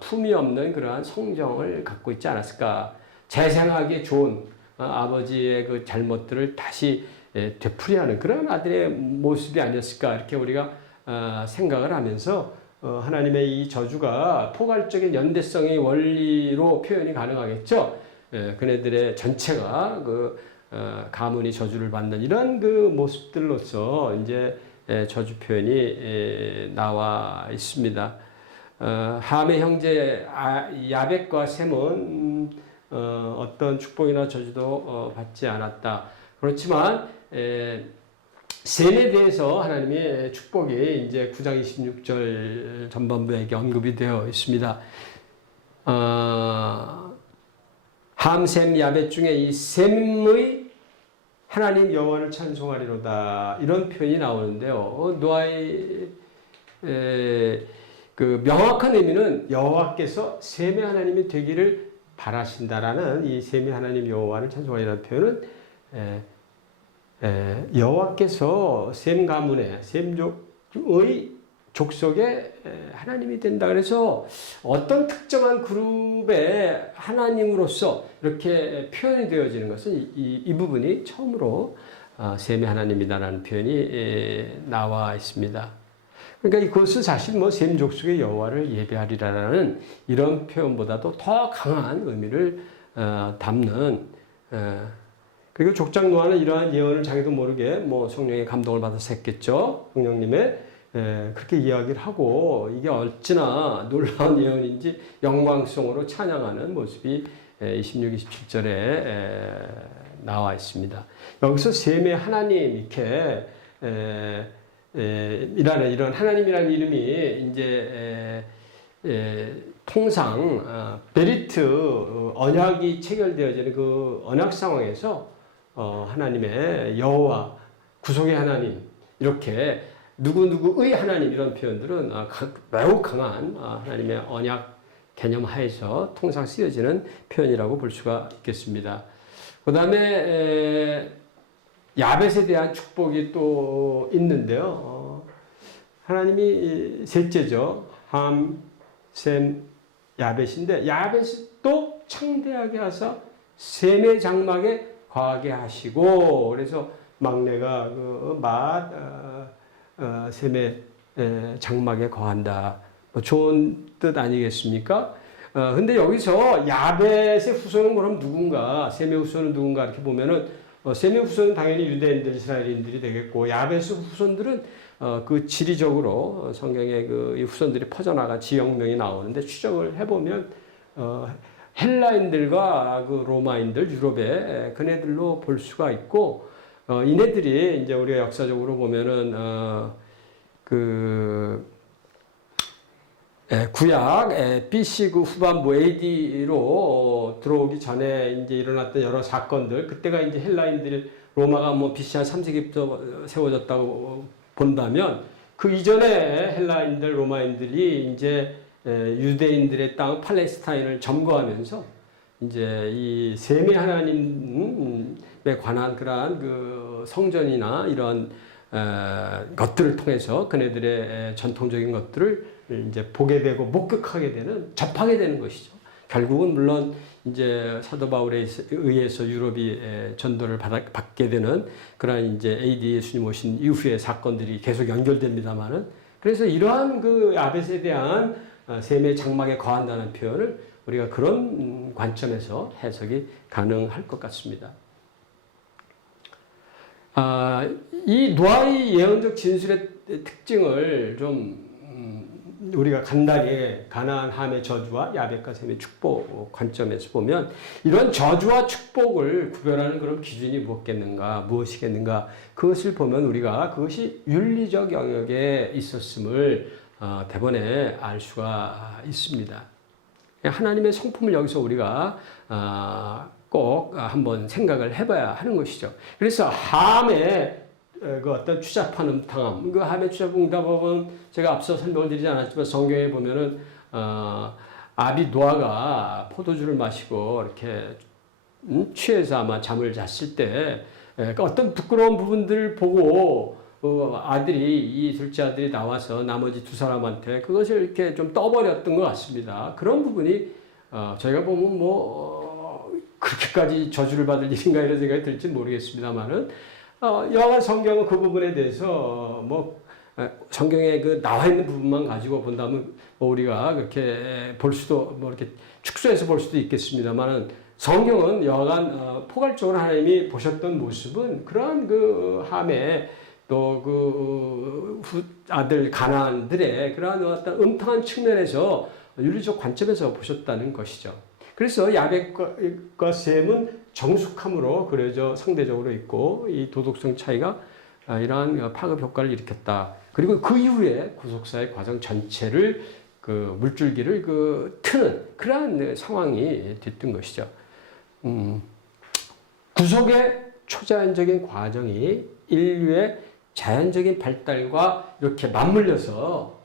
품이 없는 그러한 성정을 갖고 있지 않았을까? 재생하기 좋은 아버지의 그 잘못들을 다시 되풀이하는 그런 아들의 모습이 아니었을까? 이렇게 우리가 생각을 하면서 하나님의 이 저주가 포괄적인 연대성의 원리로 표현이 가능하겠죠. 그네들의 전체가 가문이 저주를 받는 이런 그 모습들로서 이제 저주 표현이 나와 있습니다. 함의 형제 야벳과 셈은 어떤 축복이나 저주도 받지 않았다. 그렇지만 셈에 대해서 하나님의 축복이 이제 9장 26절 전반부에 언급이 되어 있습니다. 함, 셈, 야벳 중에 이 셈의 하나님 여호와를 찬송하리로다 이런 표현이 나오는데요. 노아의 그 명확한 의미는 여호와께서 셈의 하나님이 되기를 바라신다라는 이 셈의 하나님 여호와를 찬송하리라는 표현은 여호와께서 셈 가문의 셈족의 족속의 하나님이 된다. 그래서 어떤 특정한 그룹의 하나님으로서 이렇게 표현이 되어지는 것은 이 부분이 처음으로 셈의 하나님이다라는 표현이 나와 있습니다. 그러니까 이것은 사실 뭐 셈 족속의 여호와를 예배하리라는 이런 표현보다도 더 강한 의미를 담는 그리고 족장 노아는 이러한 예언을 자기도 모르게 뭐 성령의 감동을 받아서 했겠죠. 성령님의 그렇게 이야기를 하고 이게 어찌나 놀라운 예언인지 영광성으로 찬양하는 모습이 26, 27절에 나와 있습니다. 여기서 셈의 하나님 이렇게 이런 하나님이라는 이름이 이제 통상 베리트 언약이 체결되어지는 그 언약 상황에서 하나님의 여호와 구속의 하나님 이렇게 누구누구의 하나님 이런 표현들은 매우 강한 하나님의 언약 개념 하에서 통상 쓰여지는 표현이라고 볼 수가 있겠습니다. 그 다음에 야벳에 대한 축복이 또 있는데요. 하나님이 셋째죠. 함, 셈, 야벳인데 야벳도 창대하게 하사 셈의 장막에 거하게 하시고 그래서 막내가 셈의 장막에 거한다. 좋은 뜻 아니겠습니까? 근데 여기서 야벳의 후손은 그럼 누군가, 셈의 후손은 누군가 이렇게 보면은 셈의 후손은 당연히 유대인들, 이스라엘인들이 되겠고 야벳의 후손들은 그 지리적으로 성경에 그 후손들이 퍼져나가 지역명이 나오는데 추적을 해보면 헬라인들과 그 로마인들, 유럽의 그네들로 볼 수가 있고 이네들이 이제 우리가 역사적으로 보면은 구약 BC 그 후반부 AD로 들어오기 전에 이제 일어났던 여러 사건들 그때가 이제 헬라인들 로마가 뭐 BC 한 3세기부터 세워졌다고 본다면 그 이전에 헬라인들 로마인들이 이제 유대인들의 땅 팔레스타인을 점거하면서 이제 이 셈의 하나님에 관한 그러한 그 성전이나 이런 것들을 통해서 그네들의 전통적인 것들을 이제 보게 되고 목격하게 되는 접하게 되는 것이죠. 결국은 물론 이제 사도 바울에 의해서 유럽이 전도를 받게 되는 그런 이제 AD 예수님 오신 이후의 사건들이 계속 연결됩니다만은 그래서 이러한 그 야벳에 대한 셈의 장막에 거한다는 표현을 우리가 그런 관점에서 해석이 가능할 것 같습니다. 이 노아의 예언적 진술의 특징을 좀 우리가 간단히 가나안 함의 저주와 야벳과 셈의 축복 관점에서 보면 이런 저주와 축복을 구별하는 그런 기준이 무엇이겠는가 그것을 보면 우리가 그것이 윤리적 영역에 있었음을 대번에 알 수가 있습니다. 하나님의 성품을 여기서 우리가 꼭 한번 생각을 해봐야 하는 것이죠. 그래서 함의 그 어떤 추잡한 음탕함, 그 함의 추잡한 음탕함은 제가 앞서 설명을 드리지 않았지만 성경에 보면은 아비 노아가 포도주를 마시고 이렇게 취해서 아마 잠을 잤을 때 어떤 부끄러운 부분들을 보고 이 둘째 아들이 나와서 나머지 두 사람한테 그것을 이렇게 좀 떠버렸던 것 같습니다. 그런 부분이 저희가 보면 그렇게까지 저주를 받을 일인가 이런 생각이 들지 모르겠습니다만은 여하간 성경은 그 부분에 대해서 성경에 그 나와 있는 부분만 가지고 본다면 우리가 그렇게 볼 수도 이렇게 축소해서 볼 수도 있겠습니다만은 성경은 여하간 포괄적으로 하나님이 보셨던 모습은 그러한 그 함에 또 그 아들 가나안들의 그러한 어떤 음탕한 측면에서 윤리적 관점에서 보셨다는 것이죠. 그래서 야벳과 셈은 정숙함으로 그려져 상대적으로 있고 이 도덕성 차이가 이러한 파급 효과를 일으켰다. 그리고 그 이후에 구속사의 과정 전체를 그 물줄기를 트는 그러한 상황이 됐던 것이죠. 구속의 초자연적인 과정이 인류의 자연적인 발달과 이렇게 맞물려서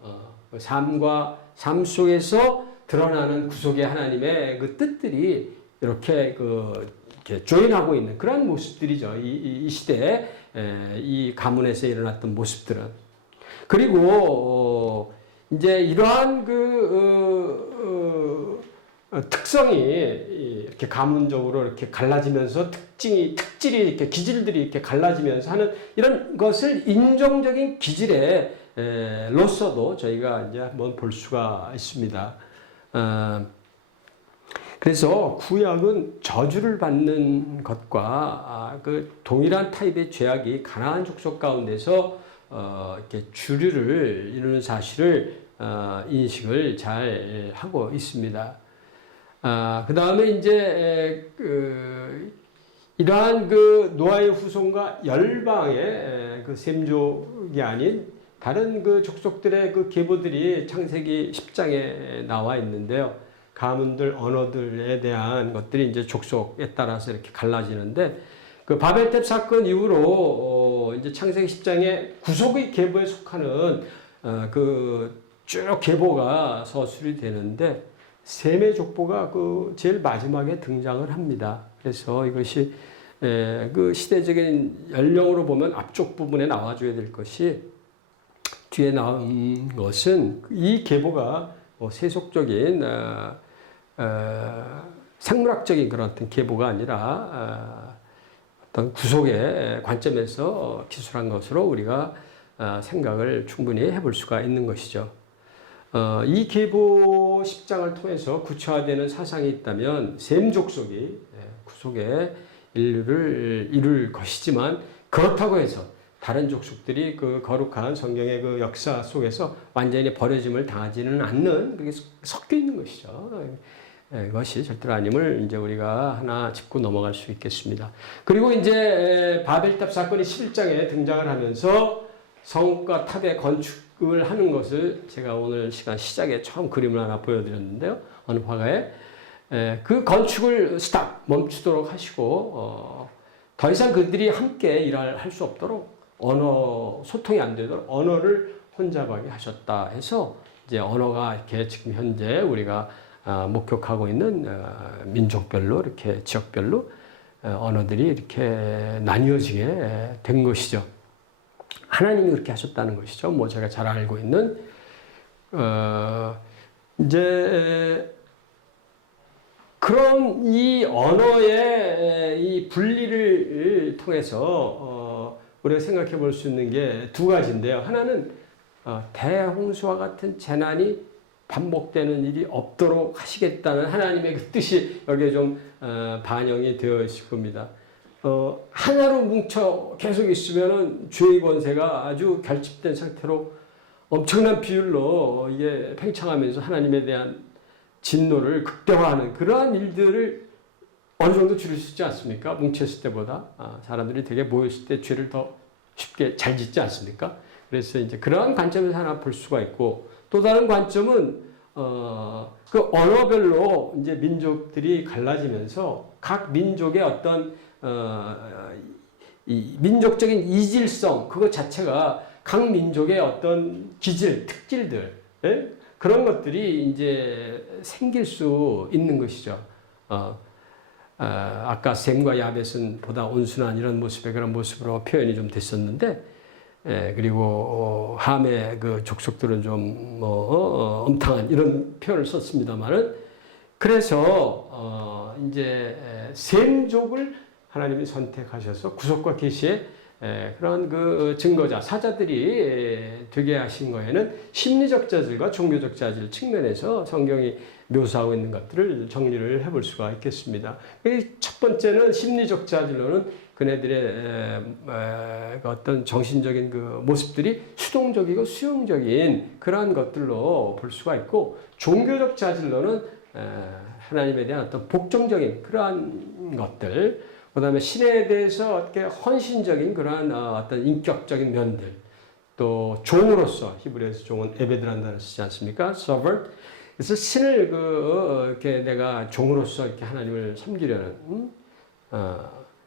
삶 속에서 드러나는 구속의 하나님의 그 뜻들이 이렇게 조인하고 있는 그런 모습들이죠. 이 시대에 이 가문에서 일어났던 모습들은. 그리고 이제 이러한 특성이 이렇게 가문적으로 이렇게 갈라지면서 특질이 이렇게 기질들이 이렇게 갈라지면서 하는 이런 것을 인종적인 기질로서도 저희가 이제 한번 볼 수가 있습니다. 그래서 구약은 저주를 받는 것과 그 동일한 타입의 죄악이 가나안 족속 가운데서 이렇게 주류를 이루는 사실을 인식을 잘 하고 있습니다. 그 다음에 이제 이러한 그 노아의 후손과 열방의 그 셈족이 아닌 다른 그 족속들의 그 계보들이 창세기 10장에 나와 있는데요. 가문들, 언어들에 대한 것들이 이제 족속에 따라서 이렇게 갈라지는데, 그 바벨탑 사건 이후로 이제 창세기 10장에 구속의 계보에 속하는 그 쭉 계보가 서술이 되는데, 셈의 족보가 그 제일 마지막에 등장을 합니다. 그래서 이것이 그 시대적인 연령으로 보면 앞쪽 부분에 나와줘야 될 것이, 뒤에 나온 것은 이 계보가 세속적인 생물학적인 그런 어떤 계보가 아니라 어떤 구속의 관점에서 기술한 것으로 우리가 생각을 충분히 해볼 수가 있는 것이죠. 이 계보 10장을 통해서 구체화되는 사상이 있다면 셈 족속이 구속의 인류를 이룰 것이지만, 그렇다고 해서 다른 족속들이 그 거룩한 성경의 그 역사 속에서 완전히 버려짐을 당하지는 않는, 그게 섞여 있는 것이죠. 이것이 절대로 아님을 이제 우리가 하나 짚고 넘어갈 수 있겠습니다. 그리고 이제 바벨탑 사건이 11장에 등장을 하면서 성과 탑의 건축을 하는 것을 제가 오늘 시간 시작에 처음 그림을 하나 보여드렸는데요. 어느 화가에 그 건축을 멈추도록 하시고 더 이상 그들이 함께 일할 수 없도록 소통이 안 되도록 언어를 혼잡하게 하셨다 해서, 이제 언어가 이렇게 지금 현재 우리가 목격하고 있는 민족별로, 이렇게 지역별로 언어들이 이렇게 나뉘어지게 된 것이죠. 하나님이 그렇게 하셨다는 것이죠. 뭐 제가 잘 알고 있는 이제 그런 이 언어의 이 분리를 통해서 우리가 생각해 볼 수 있는 게 두 가지인데요. 하나는 대홍수와 같은 재난이 반복되는 일이 없도록 하시겠다는 하나님의 그 뜻이 여기에 좀 반영이 되어 있을 겁니다. 하나로 뭉쳐 계속 있으면은 죄의 권세가 아주 결집된 상태로 엄청난 비율로 이게 팽창하면서 하나님에 대한 진노를 극대화하는 그러한 일들을 어느 정도 줄일 수 있지 않습니까? 뭉쳤을 때보다 사람들이 되게 모였을 때 죄를 더 쉽게 잘 짓지 않습니까? 그래서 이제 그러한 관점에서 하나 볼 수가 있고, 또 다른 관점은 그 언어별로 이제 민족들이 갈라지면서 각 민족의 어떤 이 민족적인 이질성 그것 자체가 각 민족의 어떤 기질, 특질들 그런 것들이 이제 생길 수 있는 것이죠. 아까 셈과 야벳은 보다 온순한 이런 모습의 그런 모습으로 표현이 좀 됐었는데, 그리고 함의 그 족속들은 좀 엄탕한 이런 표현을 썼습니다만은, 그래서 이제 셈족을 하나님이 선택하셔서 구속과 계시의 그런 그 증거자, 사자들이 되게 하신 거에는 심리적 자질과 종교적 자질 측면에서 성경이 묘사하고 있는 것들을 정리를 해볼 수가 있겠습니다. 첫 번째는 심리적 자질로는 그네들의 어떤 정신적인 그 모습들이 수동적이고 수용적인 그러한 것들로 볼 수가 있고, 종교적 자질로는 하나님에 대한 어떤 복종적인 그러한 것들, 그 다음에 신에 대해서 어떻게 헌신적인 그러한 어떤 인격적인 면들, 또 종으로서, 히브리어에서 종은 에베드란다를 쓰지 않습니까? servant. 그래서 신을 이렇게 내가 종으로서 이렇게 하나님을 섬기려는,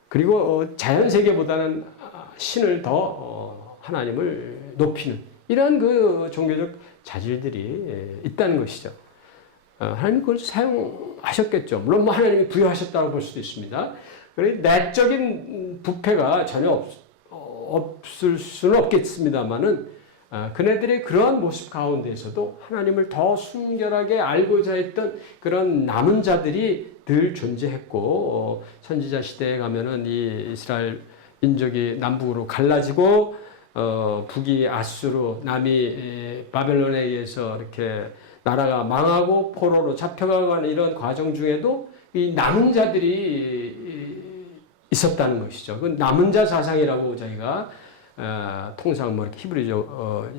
그리고 자연 세계보다는 신을 더 하나님을 높이는 이런 그 종교적 자질들이 있다는 것이죠. 하나님 그걸 사용하셨겠죠. 물론 뭐 하나님이 부여하셨다고 볼 수도 있습니다. 그래 내적인 부패가 전혀 없을 수는 없겠습니다만은, 그네들의 그러한 모습 가운데에서도 하나님을 더 순결하게 알고자 했던 그런 남은 자들이 늘 존재했고, 선지자 시대에 가면은 이 이스라엘 민족이 남북으로 갈라지고, 북이 아수르, 남이 바벨론에 의해서 이렇게 나라가 망하고 포로로 잡혀가고 하는 이런 과정 중에도 이 남은 자들이 있었다는 것이죠. 그 남은 자 사상이라고 저희가 통상 뭐 이렇게 히브리적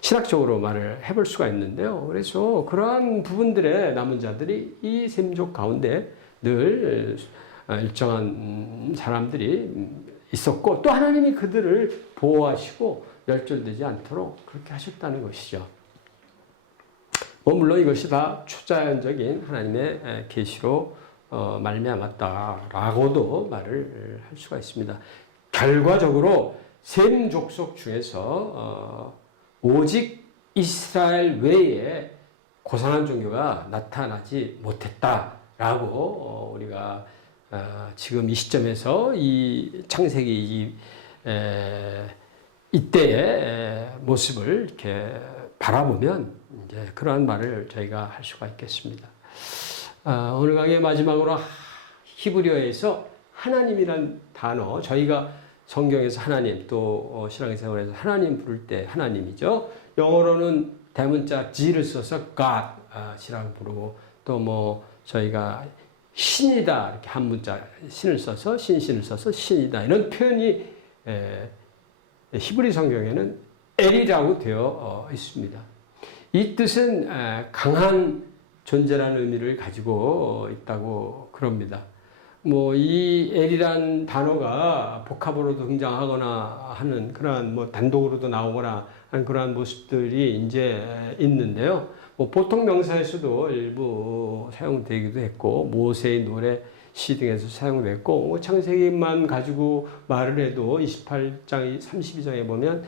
신학적으로 말을 해볼 수가 있는데요. 그래서 그러한 부분들의 남은 자들이 이 셈족 가운데 늘 일정한 사람들이 있었고 또 하나님이 그들을 보호하시고 멸절되지 않도록 그렇게 하셨다는 것이죠. 물론 이것이 다 초자연적인 하나님의 계시로 말미암았다라고도 말을 할 수가 있습니다. 결과적으로 셈 족속 중에서 오직 이스라엘 외에 고상한 종교가 나타나지 못했다라고 우리가 지금 이 시점에서 이 창세기 이때의 모습을 이렇게 바라보면 이제 그러한 말을 저희가 할 수가 있겠습니다. 오늘 강의 마지막으로 히브리어에서 하나님이란 단어, 저희가 성경에서 하나님, 또 신앙생활에서 하나님 부를 때 하나님이죠. 영어로는 대문자 G를 써서 God이라고 부르고, 또 뭐 저희가 신이다 이렇게 한 문자 신을 써서 신을 써서 신이다 이런 표현이 히브리 성경에는 엘이라고 되어 있습니다. 이 뜻은 강한 존재라는 의미를 가지고 있다고 그럽니다. 뭐 이 엘이란 단어가 복합으로도 등장하거나 하는 그러한 뭐 단독으로도 나오거나 하는 그러한 모습들이 이제 있는데요. 뭐 보통 명사에서도 일부 사용되기도 했고 모세의 노래 시 등에서 사용됐고 뭐 창세기만 가지고 말을 해도 28장 32장에 보면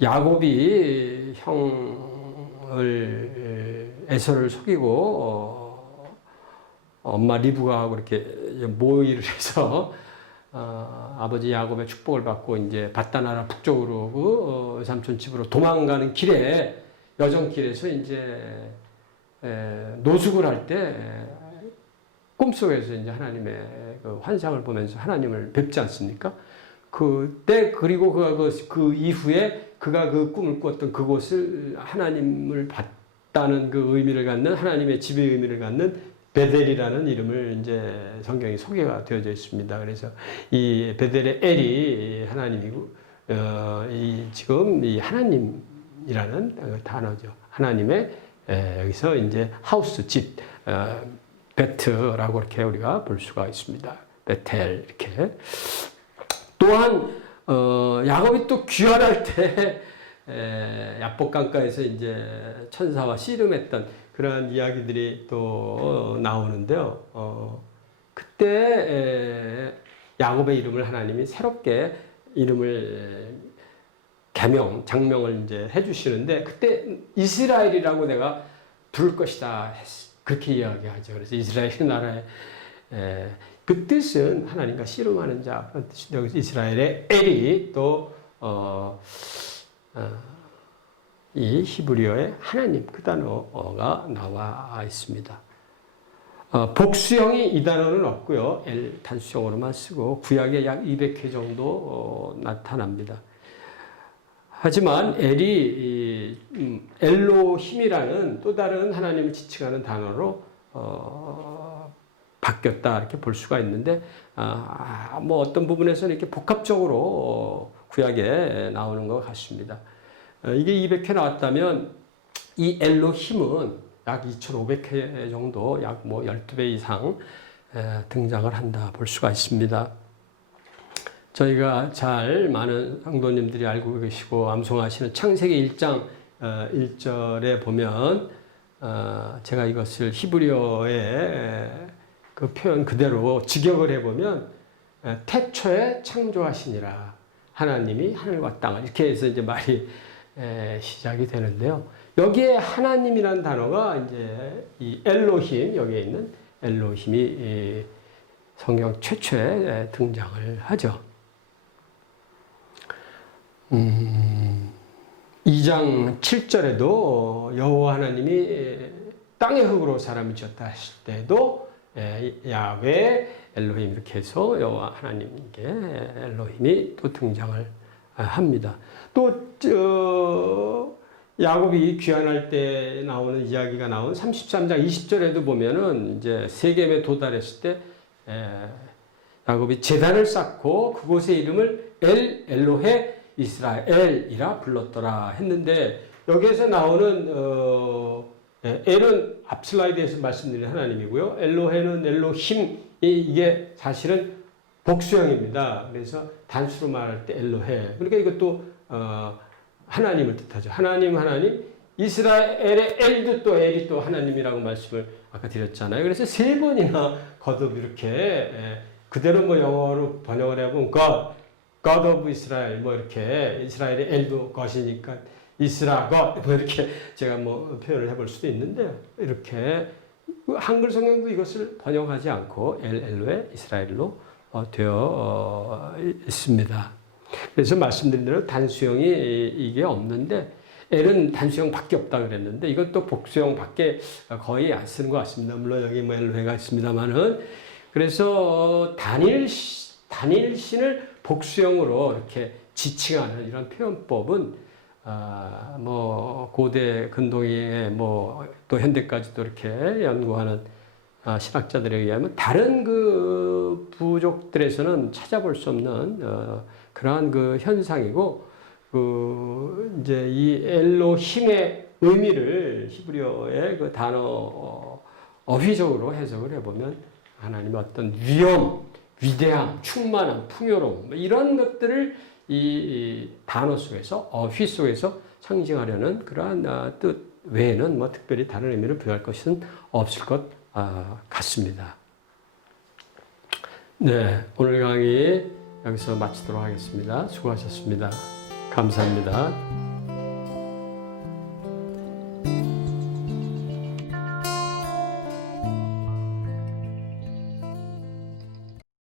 야곱이 형을 에서를 속이고 엄마 리브가하고 이렇게 모의를 해서 아버지 야곱의 축복을 받고 이제 바다나라 북쪽으로 그 삼촌 집으로 도망가는 길에 여정길에서 이제 노숙을 할 때 꿈속에서 이제 하나님의 그 환상을 보면서 하나님을 뵙지 않습니까? 그때 그리고 그 이후에 그가 그 꿈을 꾸었던 그곳을 하나님을 봤다는 그 의미를 갖는 하나님의 집의 의미를 갖는 베델이라는 이름을 이제 성경에 소개가 되어져 있습니다. 그래서 이 베델의 엘이 하나님이고, 지금 이 하나님이라는 단어죠. 하나님의 여기서 이제 하우스 집, 베트라고 이렇게 우리가 볼 수가 있습니다. 베텔 이렇게. 또한 야곱이 또 귀환할 때 야복 강가에서 이제 천사와 씨름했던 그런 이야기들이 또 나오는데요. 그때 야곱의 이름을 하나님이 새롭게 이름을 장명을 이제 해주시는데 그때 이스라엘이라고 내가 부를 것이다 그렇게 이야기하죠. 그래서 이스라엘 나라의 그 뜻은 하나님과 씨름하는 자 그런 뜻인데 여기서 이스라엘의 엘이 또 이 히브리어의 하나님 그 단어가 나와 있습니다. 복수형이 이 단어는 없고요. 엘 단수형으로만 쓰고 구약에 약 200회 정도 나타납니다. 하지만 엘이 엘로힘이라는 또 다른 하나님을 지칭하는 단어로 바뀌었다 이렇게 볼 수가 있는데 뭐 어떤 부분에서는 이렇게 복합적으로 구약에 나오는 것 같습니다. 이게 200회 나왔다면 이 엘로힘은 약 2500회 정도 약 뭐 12배 이상 등장을 한다 볼 수가 있습니다. 저희가 잘 많은 성도님들이 알고 계시고 암송하시는 창세기 1장 1절에 보면 제가 이것을 히브리어의 그 표현 그대로 직역을 해보면 태초에 창조하시니라 하나님이 하늘과 땅을 이렇게 해서 이제 말이 시작이 되는데요. 여기에 하나님이라는 단어가 이제 이 엘로힘 여기에 있는 엘로힘이 성경 최초에 등장을 하죠. 2장 7절에도 여호와 하나님이 땅의 흙으로 사람을 지었다 하실 때도 야훼 엘로힘 이렇게 해서 여호와 하나님께 엘로힘이 또 등장을 합니다. 또 야곱이 귀환할 때 나오는 이야기가 나온 33장 20절에도 보면은 이제 세겜에 도달했을 때 야곱이 제단을 쌓고 그곳의 이름을 엘로헤 이스라엘이라 불렀더라 했는데 여기에서 나오는 엘은 앞 슬라이드에서 말씀드린 하나님이고요. 엘로헤는 엘로힘 이게 사실은 복수형입니다. 그래서 단수로 말할 때 엘로헤. 그러니까 이것도 하나님을 뜻하죠. 하나님 이스라엘의 엘도 또 엘이 또 하나님이라고 말씀을 아까 드렸잖아요. 그래서 세 번이나 거듭 이렇게 그대로 뭐 영어로 번역을 해보면 God of Israel 뭐 이렇게 이스라엘의 엘도 것이니까 이스라 것 뭐 이렇게 제가 뭐 표현을 해볼 수도 있는데 이렇게 한글 성경도 이것을 번역하지 않고 엘로에 이스라엘로 되어 있습니다. 그래서 말씀드린 대로 단수형이 이게 없는데 엘은 단수형밖에 없다 그랬는데 이것도 복수형밖에 거의 안 쓰는 것 같습니다. 물론 여기 뭐 엘로헤가 있습니다만은 그래서 단일 신을 복수형으로 이렇게 지칭하는 이런 표현법은 뭐 고대 근동에 뭐 또 현대까지도 이렇게 연구하는 신학자들에 의하면 다른 그 부족들에서는 찾아볼 수 없는 그러한 그 현상이고 그 이제 이 엘로힘의 의미를 히브리어의 그 단어 어휘적으로 해석을 해보면 하나님의 어떤 위엄, 위대함, 충만함, 풍요로움 이런 것들을 이 단어 속에서 어휘 속에서 상징하려는 그러한 뜻 외에는 뭐 특별히 다른 의미를 부여할 것은 없을 것 같습니다. 네, 오늘 강의 여기서 마치도록 하겠습니다. 수고하셨습니다. 감사합니다.